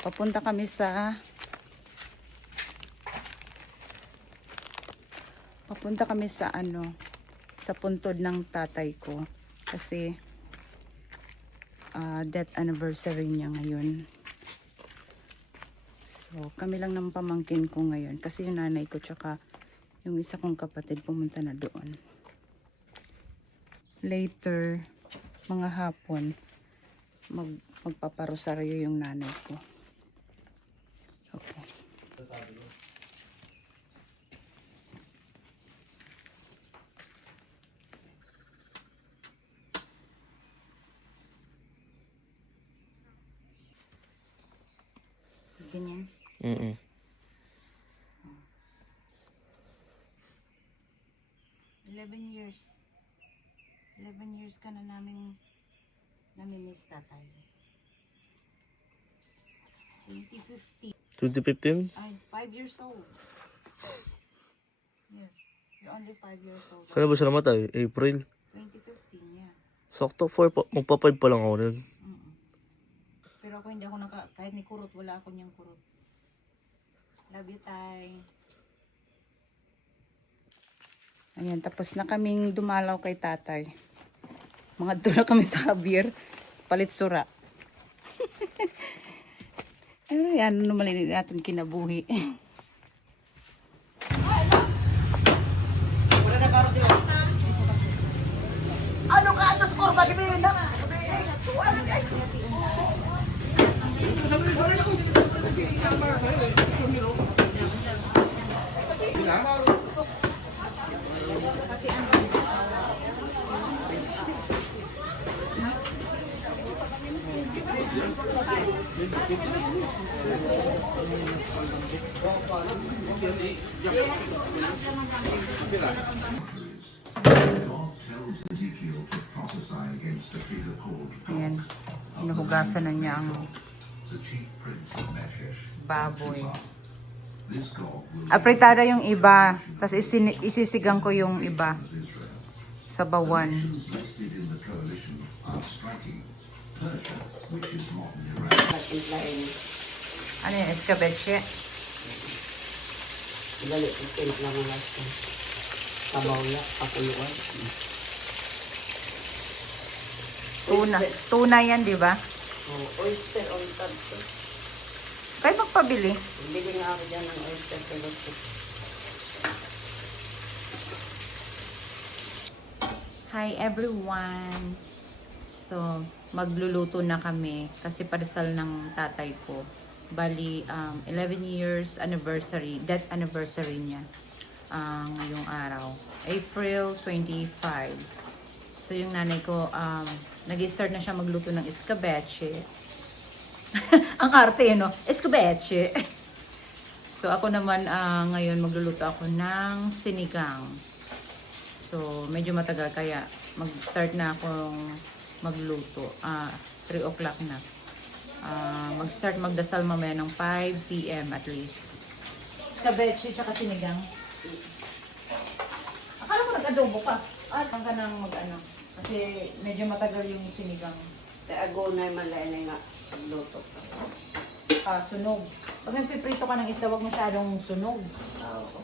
Papunta kami sa ano, sa puntod ng tatay ko kasi death anniversary niya ngayon. So kami lang ng pamangkin ko ngayon kasi yung nanay ko tsaka yung isa kong kapatid pumunta na doon. Later, mga hapon, magpaparosaryo yung nanay ko. Okay. Ganyan. 11 years. 11 years ka na namin namimiss tatay. 2015. 2015? Ay, 5 years old. Yes, you're only 5 years old. Kaya ba siya namatay? April? 2015, yeah. Sakto, magpa-5 pa lang ako nun. Pero ako hindi ako kahit ni kurot, wala ako niyang kurot. Love you, tay. Ayan, tapos na kaming dumalaw kay tatay. Mga doon na kami sa beer, palit sura. Pero yan, ano naman natin kinabuhi. Ano ka atos ko bagi na? Ayan, hinuhugasan na niya ang baboy. Apritada yung iba, tapos isisigang ko yung iba sa bawan. Ano yung escabeche? Dali, itin lang ang last time. Kabawya, pakuluan. Tuna yan, di ba? Oyster on top. Kayo magpabili. Bili nga ako dyan ng oyster pelote. Hi everyone! So, magluluto na kami kasi padasal ng tatay ko. Bali, 11 years anniversary, death anniversary niya ngayong araw. April 25. So, yung nanay ko, nag-start na siya magluto ng escabeche. Ang arte, no? Escabeche. So, ako naman, ngayon magluluto ako ng sinigang. So, medyo matagal kaya mag-start na akong magluto. 3 o'clock na. Mag-start magdasal mamaya ng 5 p.m. at least. Escabeche tsaka sinigang. Akala ko nag-adobo ka. Ang ka nang mag-ano. Kasi medyo matagal yung sinigang. Kaya ago na yung malay na nga. Pagluto ka. Sunog. Pag nagpiprito ka ng isda, huwag masyadong sunog.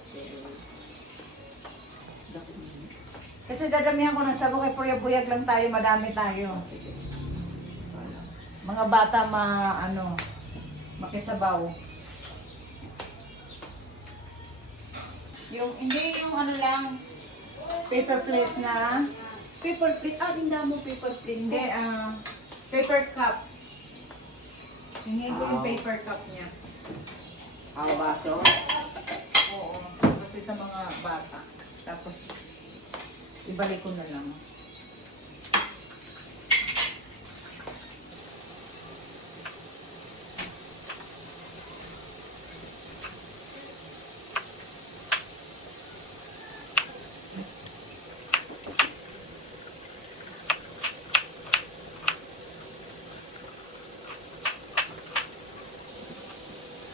Okay. Kasi dadamihan ko ng sabo kay puyag-puyag lang tayo, madami tayo. Mga bata makisabaw. Hindi yung ano lang, paper plate na. Paper plate. Hindi mo paper plate. Hindi, paper cup. Hingin ko yung paper cup niya. Baso? Oo, kasi sa mga bata. Tapos, ibalik ko na lang.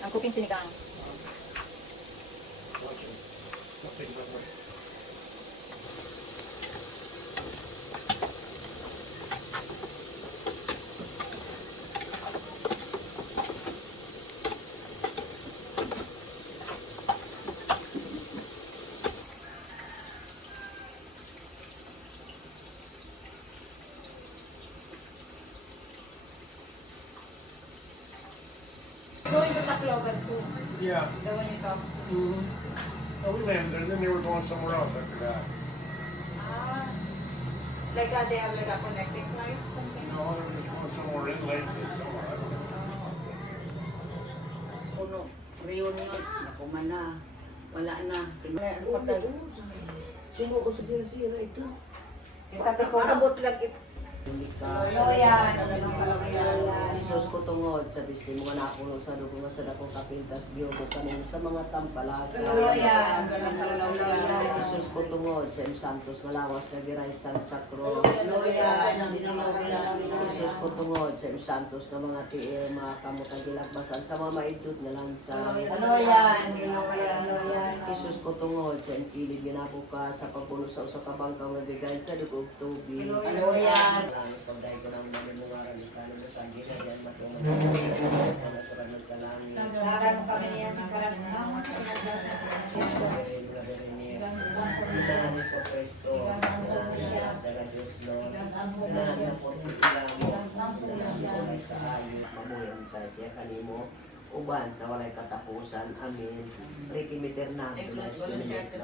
Ang cooking sinigang. Caloocan too. Yeah. The one you talked to. Oh, we landed there, and then they were going somewhere else, I forgot. Ah. Like they have like a connecting flight or something? No, they were just going somewhere in late, somewhere, I don't know. Puno. Reunion. Nakuman na. Wala na. Ano patay? Sino ko sa sira ito? Sabi ko, Abot lang ito. Loyan. Isos ko tungod sa bispi mga nakulo sa dugo sa dakong kapintas giyogo kanino sa mga tampalasa. Loyan. Isos ko tungod sa M. Santos nga lawas nga giray sa sakro. Isos ko tungod sa M. Santos nga mga tiil mga kamot ang gilagbasan sa mga maidot nga lansa. Loyan. Isus ko tungod sa kilid ginabuka sa pagpulo sa usa ka bangka nga gigayad sa dugog tubig. Hallelujah. Pagday ko nang manunungaran ni kanino sa gina yan matulog sa langit. Dagan mo kami niya sa karang. Salamat sa Kristo. Sa Diyos Lord. Salamat po pamuyang tayo siya kanimo. Uban sa walay katapusan. Amin. Ricky Miterna. Tulas Dominic.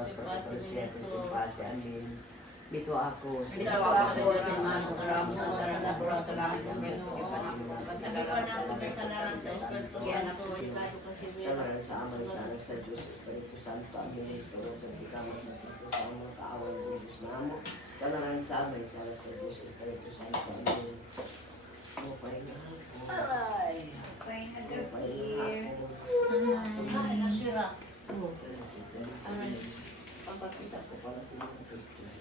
Simpase. Amin. Dito ako. Dito ako sa mga karang sa karang na burato lang ko meto. Sa ngalan sa Ama ni sa Anak sa Diyos Espiritu Santo. Amin. Tulong sa bikama sa Diyos sa mga kaaway ng Diyos na mo. Sa ngalan sa Ama ni sa Anak sa Diyos Espiritu Santo. Amin. Mupay na ako. Pay na Ay, nasira. Papakita ko para sa mga picture.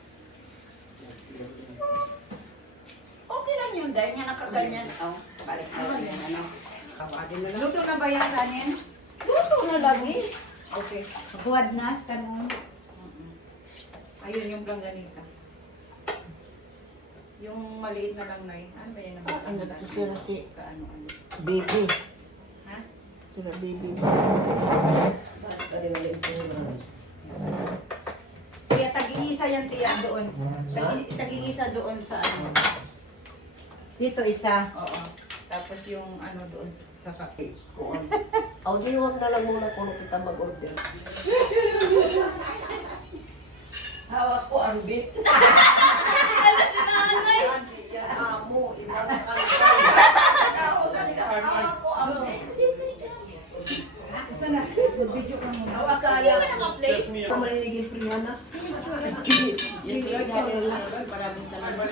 Okay lang yun dahil nga nakaganyan. Balik na yan, ano? Luto na ba yung kanin? Luto na lagi. Okay. Buwad na, tanong. Ayun yung langganita. Yung maliit na lang na ano ba yan? Ano to sila si Ano? baby. Ha? Sila baby. Kaya tag-iisa yan tiya doon. Tag-iisa doon sa ano. Dito isa. Oo. Tapos yung ano doon sa kape. Aw, di huwag na lang muna kung kita mag-order. Hawak ko ang bit. Yan amo, ibang kalay. Hawak ko ang bit. Sana, mag-video ka muna. Hawak kaya. Just me. Kung maninigil free na. Yes, sir. Maraming salamat.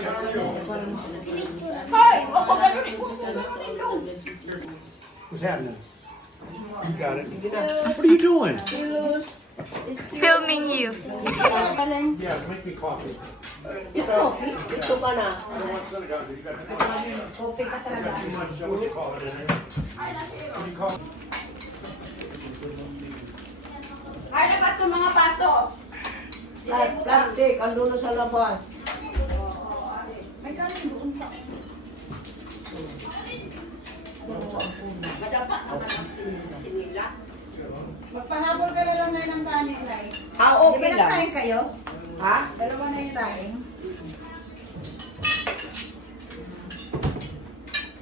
Hoy! Baka ganun ikaw. What's happening? You got it. What are you doing? Filming you. Yeah, make me coffee. Ito ka na. What's the other guy? You got Kopi ka talaga. too much, so what you call it in there? What do you call it? Ay, na ba itong mga paso? Plastic, ando na sa labas. May kanin doon pa. Madapa naman ang sinila. Magpahabol ka na lang na ng kanin, Lai. Ah, Di ba okay lang. nagsaing kayo? Ha? Dalawa na yung saing.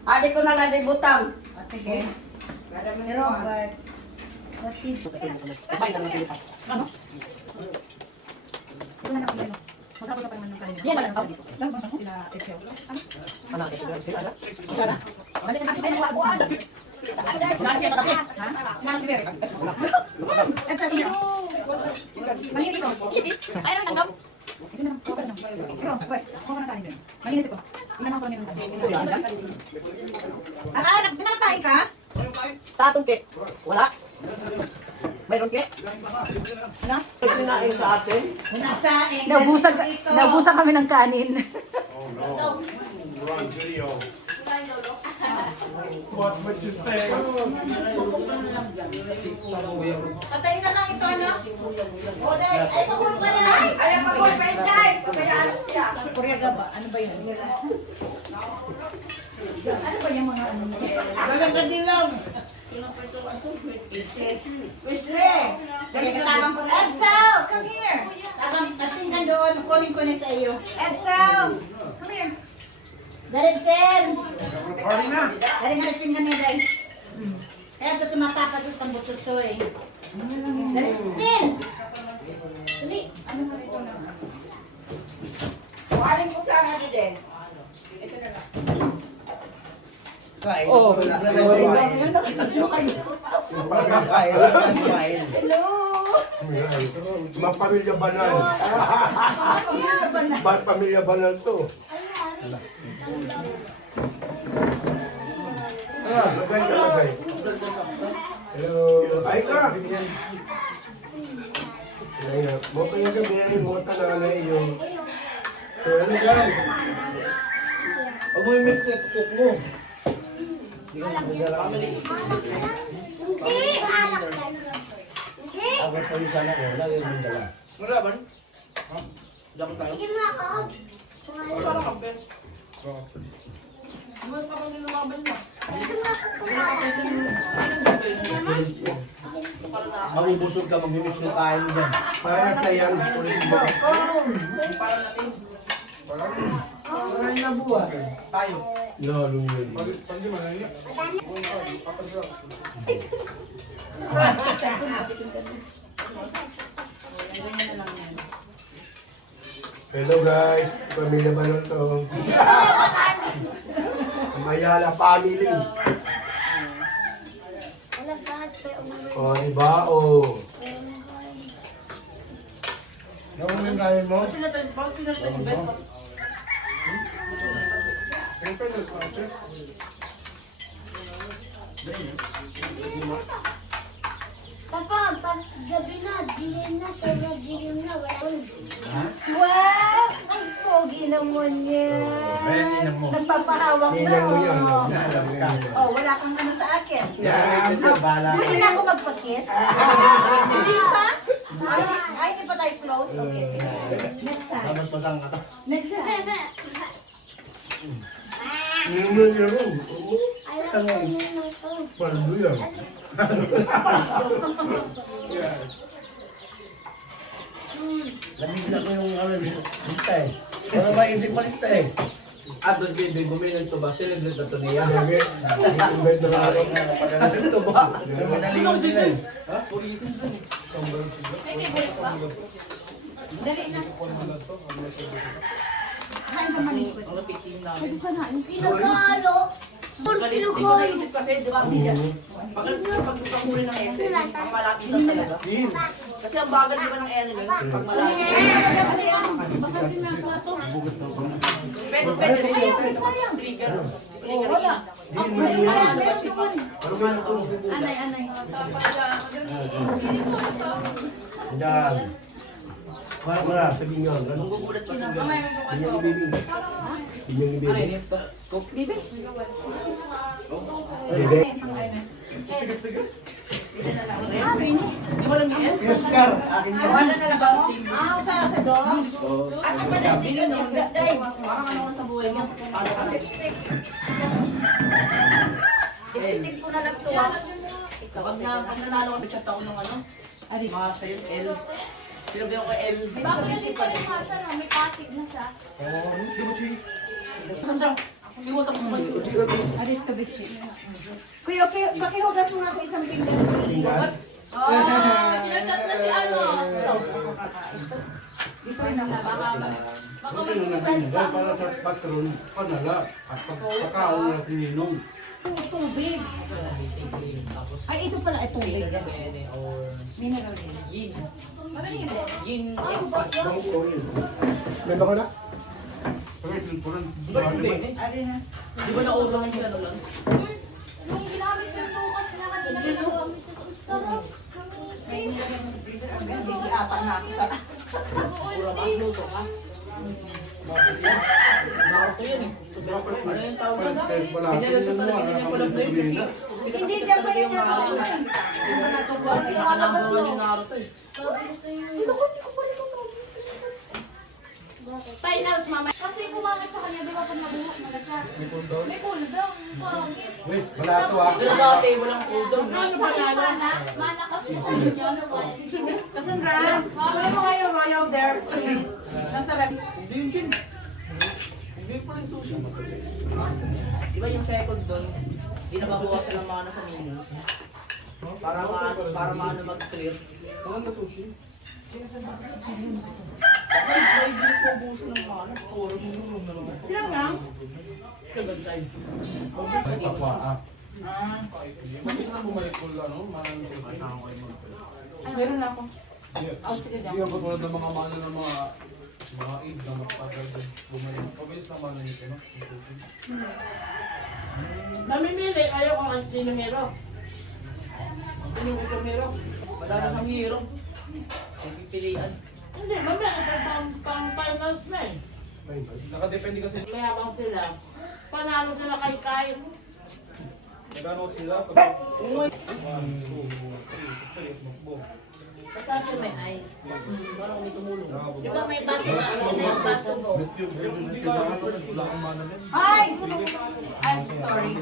Adi ko na lang di butang. O sige. Pero Robert. What did you Magkakot pa naman ng kanin. Yan lang. Sila Echeo. Anak, ito na. Sara? Balik na natin. Ay, buwan. Ha? Nagbiber. At sabi niya. Malinis ito. Ay, nang tanggap. Ito na. Robert na. Ikaw, pwes. Kuha ka ng kanin. Malinis ito. Tingnan mo kung ano yung kanin. Di ba nagsaing ka? Sa atong cake. Wala. Mayroon cake? Ano? Kinain sa atin. Nasaing. Naubusan kami ng kanin. Oh no. We're on video. Watch what you say. Patayin na lang ito, ano? O, dahil. Ay, pakulo ka na. Ay, ang mag-ulpay-day. Pabayaan siya. Kuryaga ba? Ano ba yan? Ano ba yung mga ano? Galang ka din lang. Sige, katabang ko. Edsel, come here. Tabang ka doon. Kunin ko na sa iyo. Edsel, come here. Edsel. Party now. Dari nga nagpingan niya, guys. Kaya ito tumatapat yung tambutsusoy. Dali, Sin! Dali. Ano ka ito na? Kuharin ko sa nga din. Ito na lang. Kain. Oh, hello! Pamilya banal. Pamilya banal to. Lagay ka, lagay. Hello. Ay ka. Ayan. Mo kaya gabi, mo tananay yung... So, ano yan? Huwag mo yung mix na tukok mo. Ako sa iyo sana ko, lagi yung dala. Maraban? Dapat tayo? Mabubusog ka mag-mix ng kain mo dyan. Para sa yan. Tayo. Lalo yun. Hello guys, pamilya ba lang to? Mayala family. O, diba? O. Naman yung kain mo? Papa, pag gabi na, dilim na, sobrang dilim na, wala ko. Wow! Ang pogi naman niya. Nagpapahawak na. Ninang mo yan. oh. Alam mo yan. Oh, wala kang ano sa akin. Yan. Pwede na ako magpa-kiss? Hindi pa? Ay, hindi pa tayo close? Okay, sige. Next time. Dapat pasang ka. Next time. Ninang niya rin. Alam ko yun ito. Paldo yan. Lamig na ko yung ano, lista eh. Para ba hindi palista eh. At doon bibig, bumili ito ba? Siniglit na ito niya. Lagi. Invite na ako. Ito ba? Naligaw din eh. Dali na. Kain ka malikot. Pwede sana. Pinagalo. Pinagalo. Naisip kasi, di ba, Mia? Bakit pag huli ng SS, ang malapit lang talaga? Kasi ang bagal di ba ng enemy, pag malapit. Baka din na plato. Pwede rin yung trigger. Trigger yun. Meron doon. Anay, anay. Yan. Para, sabi nga. Nung gugulat pa siya. Yan yung baby. Yan yung baby. Bibi. Baby. Di ba alam niya yan? Yes, Car. Akin yun. Wala na lang ba ang team? Sa dogs. At saka na, bilhin niya. Dahil, parang ano sa buhay niya. Paano ka rin? Lipstick ko na lang to. Pag nanalo ka sa chat ako ng ano, mga sa'yo, L. Sinabi ako kay L. Bakit kasi pala yung mata na may patig na siya? Di ba, Chuy? Sandra, hindi mo tapos mo. Aris ka, Bichi. Kuya, okay, pakihugas mo nga ako isang pinggan. Sinachat na si ano. Dito rin ako. Baka mag-friend pa. Para sa patron, panala, at pagkakaon na sininong. Tubig. Ay, ito pala, ay tubig. Mineral din. Yin. Ano yun? Yin. Bangus oil. May baka na? Kaya silpuran, Di ba yung bebe? Ari na. Di ba na-order yung ano lang? Nung ginamit ko yung bukas na kanina, ginamit ko. Sarap. May nilagay mo sa freezer. Ang ganda, hindi apat na ako sa... Pura ba? Luto ka? Naruto yan eh. Ano yung tawag na? Sinelas yung talaga din yung collab na yun kasi Hindi, dyan pa yun yung ano eh. Hindi mo natubuan. pinakalabas yung Naruto eh. Sabi ko sa'yo. Finals, mama. Kasi pumakit sa kanya, di ba pag nabuhok, malagkat. May cooldown. Pangit. Wait, wala to ah. Pero dati walang cooldown. Ano pa lalo? Mana kasi sa kanya. Cassandra, kunin mo nga yung royal there, please. Nasa rep. Hindi yun Jin. Hindi pa rin sushi. Di ba yung second doon, di na mabawasan ng mana sa minions. Para maano mag-clear. Mga natusi. May bilis mo buso ng ano. Puro mo na naman. Sino lang? Kabantay. May papaa. Mabilis na bumalik ko lang, no? Maraming tusi. Meron na ako. Yes. Oh, sige Hindi dyan. ka patulad ng mga mana ng mga aid na magpatagal din. Bumalik. Pabilis na mana nito, no? Namimili, ayaw ko ang sino hero. Sino gusto hero? Madami kang hero. Ang pipilian. Hindi, mamaya pang finals na eh. Nakadepende kasi. Kaya bang sila, panalo sila kay Kai. Nagano sila pag 1, 2, 3, makbo. Basta may ice. Parang may tumulong. Di ba may baso na, ano na yung baso mo? Wala kang mana din. Ay! Ay, sorry.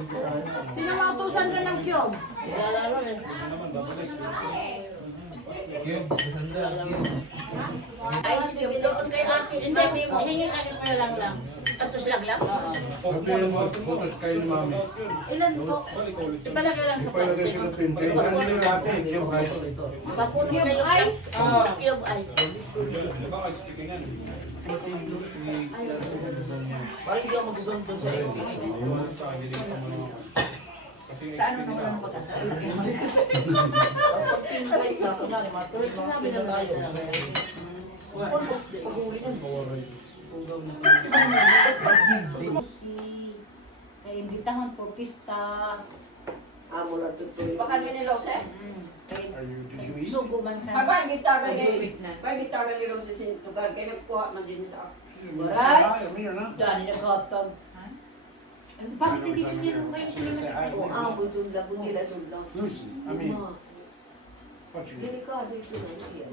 Sino mautusan doon ng cube? Wala rin eh. Ice cube, doon kay ate. Hindi, hihingi ka rin pala lang. Tapos lang. Okay, butot kayo ni mami. Ilan po? Ipalagay lang sa Palagay plastic. ko ng pinte. Ano yung natin? Yung rice. Papunin na yung ice. Oo, cube ice. Baka speaking yan. Parang hindi ako mag-zone doon sa FB. Paano naman ang mag-asa? Pag tinulay ka, kunyari, matuloy, sinabi na tayo. Pag-uli nun. Ay, imbitahan po, pista. Amo na tutuloy. Baka nila Rose. Sugo man sa... Aba, gitagan ni gitagan ni Rose sa lugar kay nagkuha man din sa. Baray! na. Dani na katag. Bakit hindi ko niro kayo sila O amo doon lang, kung nila doon lang. Lucy, I mean, what you Delikado ito na siya.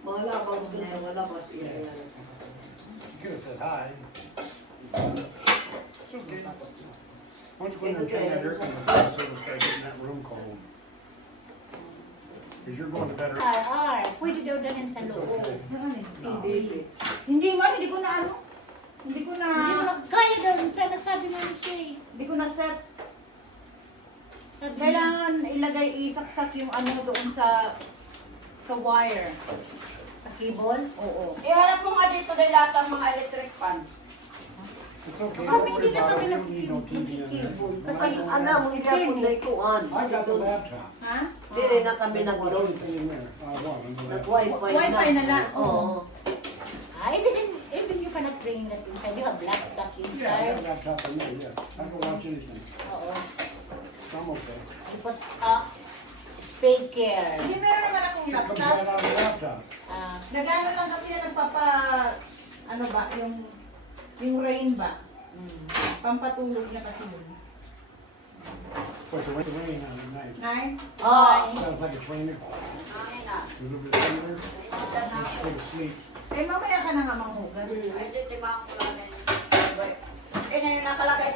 Mga labang doon na wala ba siya. could have said hi. It's okay. Why don't you go in there and turn that air conditioner so it'll start getting that room cold? Because you're going to bed early. Ay, pwede daw dalhin sa loob. Hindi. Hindi man, hindi ko na ano. Hindi ko na... Kaya daw, nagsabi nga ni siya eh. Hindi ko na set. Sabi niya, Kailangan ilagay, isaksak yung ano doon sa wire. sa cable. Oo. Iharap mo nga dito na lahat ang mga electric fan. It's okay. Kami Don't hindi worry na about kami it. We don't need no TV in there. nagkikibol. Kasi Kasi ana mo hindi ako na ikuan. I got the laptop. Ha? Dili na kami nag-load. In there. One. on the laptop. Nag-wifi Wi-Fi na lang. Oo. even you cannot bring that inside. You have laptop Yeah, I inside. got a laptop in there, yeah. I can watch anything. Oo. I'm okay. You put speaker. Hindi, meron naman akong It comes laptop. right out of the laptop. Nagano lang kasi yan, nagpapa... Ano ba, yung rain ba? Pampatulog niya kasi yun. But the rain on the night. Nine? Sounds like it's raining. Ay na. A little bit later, just go to sleep. Eh, mamaya ka na nga manghugas. Ay, di timang ko lang. Eh, na yung nakalagay